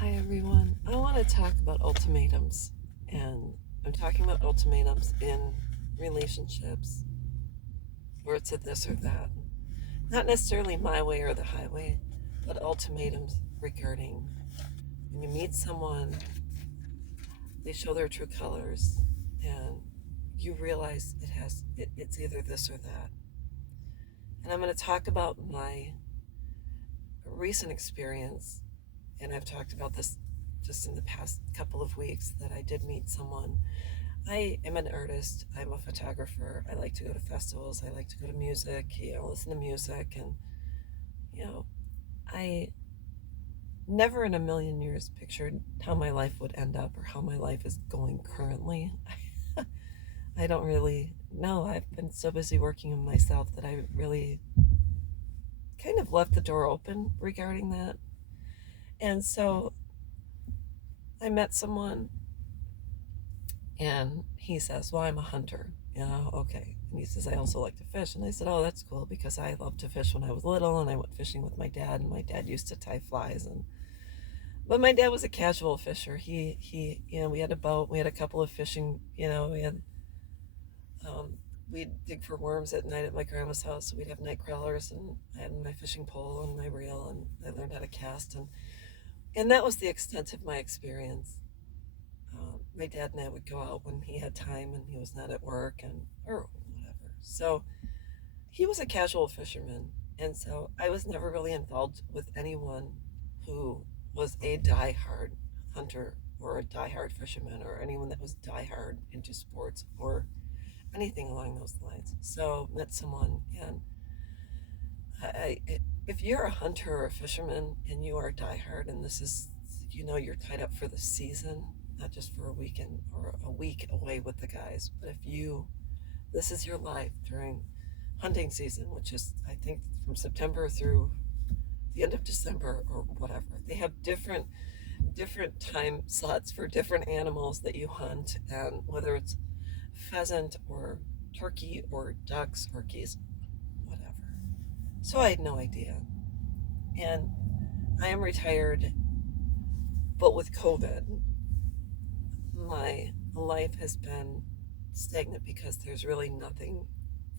Hi everyone. I want to talk about ultimatums, and I'm talking about ultimatums in relationships where it's a this or that. Not necessarily my way or the highway, but ultimatums regarding when you meet someone, they show their true colors, and you realize it's either this or that. And I'm going to talk about my recent experience, and I've talked about this just in the past couple of weeks that I did meet someone. I am an artist. I'm a photographer. I like to go to festivals. I like to go to music, listen to music. And, you know, I never in a million years pictured how my life would end up or how my life is going currently. I don't really know. I've been so busy working on myself that I really kind of left the door open regarding that. And so I met someone and he says, "Well, I'm a hunter." Okay. And he says, "I also like to fish." And I said, "Oh, that's cool because I loved to fish when I was little and I went fishing with my dad, and my dad used to tie flies. But my dad was a casual fisher. We had a boat, we had a couple of fishing, um, we'd dig for worms at night at my grandma's house. So we'd have night crawlers, and I had my fishing pole and my reel, and I learned how to cast. And that was the extent of my experience. My dad and I would go out when he had time and he was not at work or whatever. So he was a casual fisherman, and so I was never really involved with anyone who was a diehard hunter or a diehard fisherman or anyone that was diehard into sports or anything along those lines. So met someone, and if you're a hunter or a fisherman and you are diehard, and this is, you're tied up for the season, not just for a weekend or a week away with the guys, but if this is your life during hunting season, which is, I think, from September through the end of December or whatever. They have different time slots for different animals that you hunt, and whether it's pheasant or turkey or ducks or geese, whatever. So I had no idea. And I am retired, but with COVID, my life has been stagnant because there's really nothing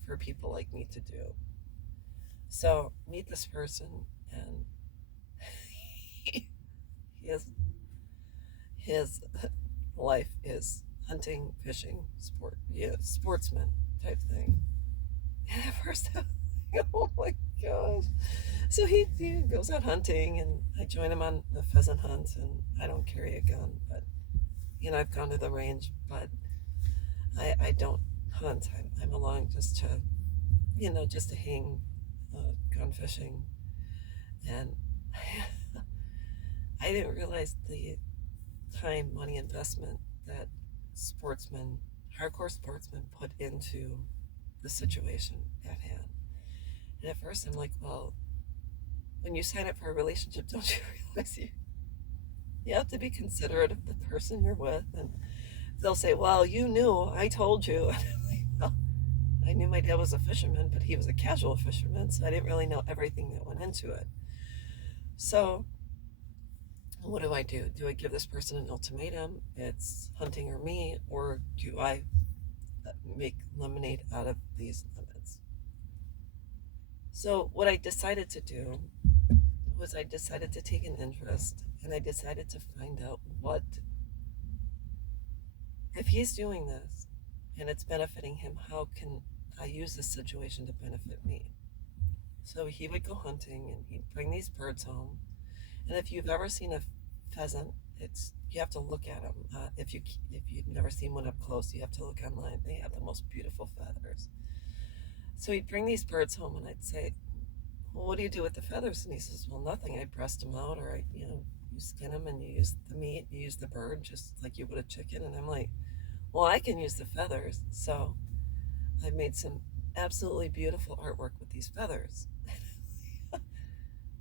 for people like me to do. So meet this person, and his his life is hunting, fishing, sportsman type thing. And at first, I was like, oh my gosh! So he goes out hunting, and I join him on the pheasant hunt. And I don't carry a gun, but I've gone to the range, but I don't hunt. I'm along just to hang, gun fishing, and I didn't realize the time, money investment that sportsmen, hardcore sportsmen, put into the situation at hand. And at first, I'm like, well, when you sign up for a relationship, don't you realize you have to be considerate of the person you're with? And they'll say, well, you knew, I told you. And I'm like, well, I knew my dad was a fisherman, but he was a casual fisherman, so I didn't really know everything that went into it. So what do I do? Do I give this person an ultimatum? It's hunting or me, or do I make lemonade out of these lemons? So what I decided to do was I decided to take an interest, and I decided to find out what, if he's doing this and it's benefiting him, how can I use this situation to benefit me? So he would go hunting and he'd bring these birds home. And if you've ever seen a pheasant, it's you have to look at them. If you've never seen one up close, you have to look online. They have the most beautiful feathers. So he'd bring these birds home, and I'd say, "Well, what do you do with the feathers?" And he says, "Well, nothing. I breast them out, or you skin them and you use the meat, you use the bird just like you would a chicken." And I'm like, "Well, I can use the feathers." So I made some absolutely beautiful artwork with these feathers.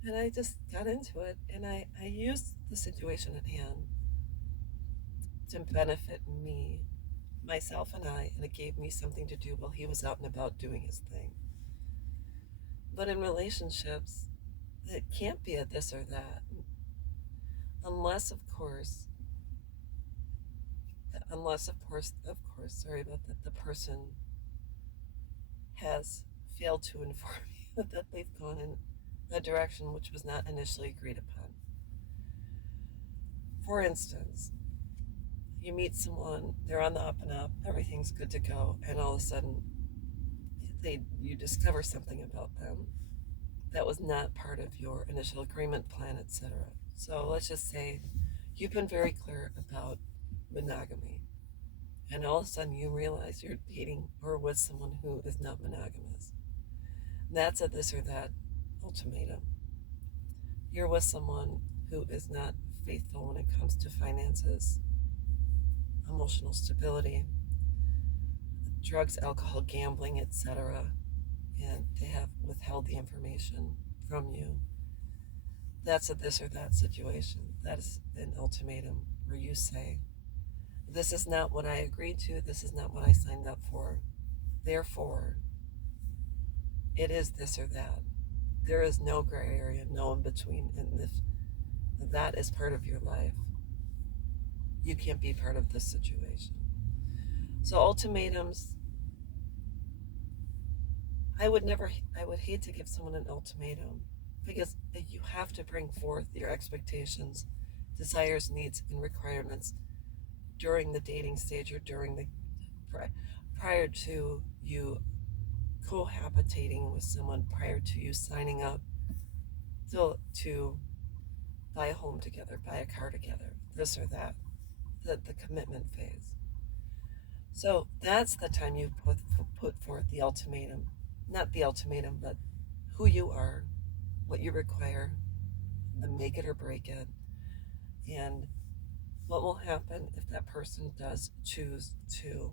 And I just got into it, and I used the situation at hand to benefit me, myself, and it gave me something to do while he was out and about doing his thing. But in relationships, it can't be a this or that. unless of course, sorry about that, the person has failed to inform you that they've gone in a direction which was not initially agreed upon. For instance, you meet someone, they're on the up and up, everything's good to go, and all of a sudden you discover something about them that was not part of your initial agreement plan, etc. So let's just say you've been very clear about monogamy, and all of a sudden you realize you're dating or with someone who is not monogamous. That's a this or that ultimatum. You're with someone who is not faithful when it comes to finances, emotional stability, drugs, alcohol, gambling, etc., and they have withheld the information from you. That's a this or that situation. That is an ultimatum where you say, this is not what I agreed to, this is not what I signed up for. Therefore, it is this or that. There is no gray area, no in between. And if that is part of your life, you can't be part of this situation. So ultimatums, I would hate to give someone an ultimatum because you have to bring forth your expectations, desires, needs, and requirements during the dating stage or during the prior to you cohabitating with someone, prior to you signing up to buy a home together, buy a car together, this or that, the commitment phase. So that's the time you put forth the ultimatum. Not the ultimatum, but who you are, what you require, the make it or break it, and what will happen if that person does choose to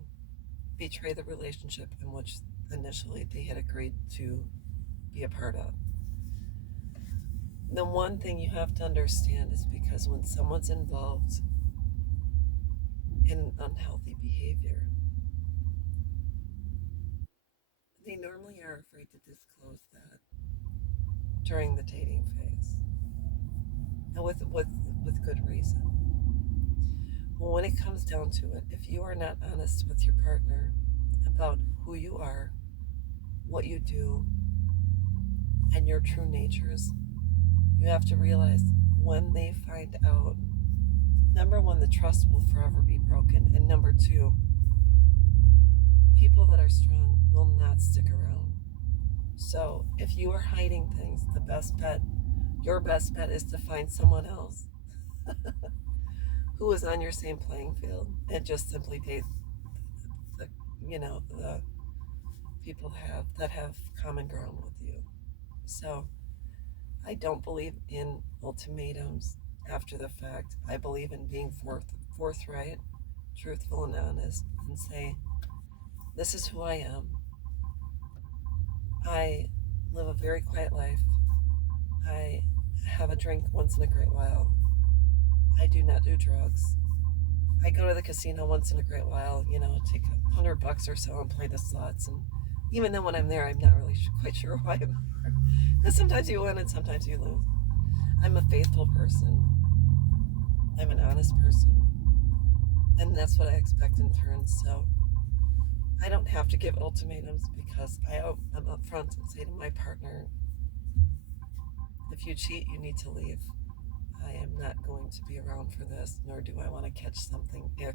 betray the relationship in which initially they had agreed to be a part of. The one thing you have to understand is because when someone's involved in unhealthy behavior, they normally are afraid to disclose that during the dating phase, and with good reason. Well, when it comes down to it, if you are not honest with your partner about who you are, what you do, and your true natures, you have to realize when they find out, number one, the trust will forever be broken, and number two, people that are strong will not stick around. So if you are hiding things, your best bet is to find someone else who is on your same playing field and just simply date the the people that have common ground with you. So I don't believe in ultimatums after the fact. I believe in being forthright, truthful, and honest, and say, this is who I am. I live a very quiet life. I have a drink once in a great while. I do not do drugs. I go to the casino once in a great while, take $100 or so and play the slots. And even then, when I'm there, I'm not really quite sure why I'm there. Because sometimes you win and sometimes you lose. I'm a faithful person. I'm an honest person. And that's what I expect in turn. So I don't have to give ultimatums because I'm upfront and say to my partner, if you cheat, you need to leave. I am not going to be around for this, nor do I want to catch something ick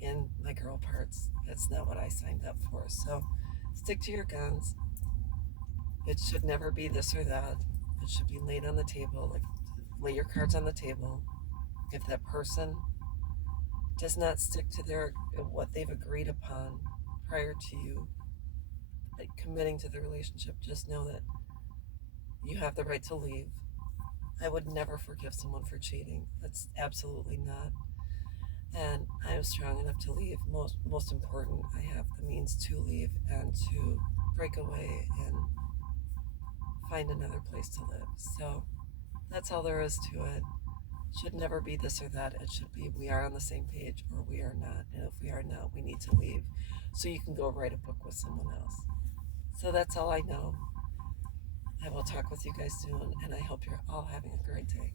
in my girl parts. That's not what I signed up for. So stick to your guns. It should never be this or that. It should be laid on the table, like lay your cards on the table. If that person does not stick to what they've agreed upon prior to you committing to the relationship, just know that you have the right to leave. I would never forgive someone for cheating. That's absolutely not. And I am strong enough to leave. Most important, I have the means to leave and to break away and find another place to live. So that's all there is to it. Should never be this or that. It should be we are on the same page or we are not. And if we are not, we need to leave so you can go write a book with someone else. So that's all I know. I will talk with you guys soon, and I hope you're all having a great day.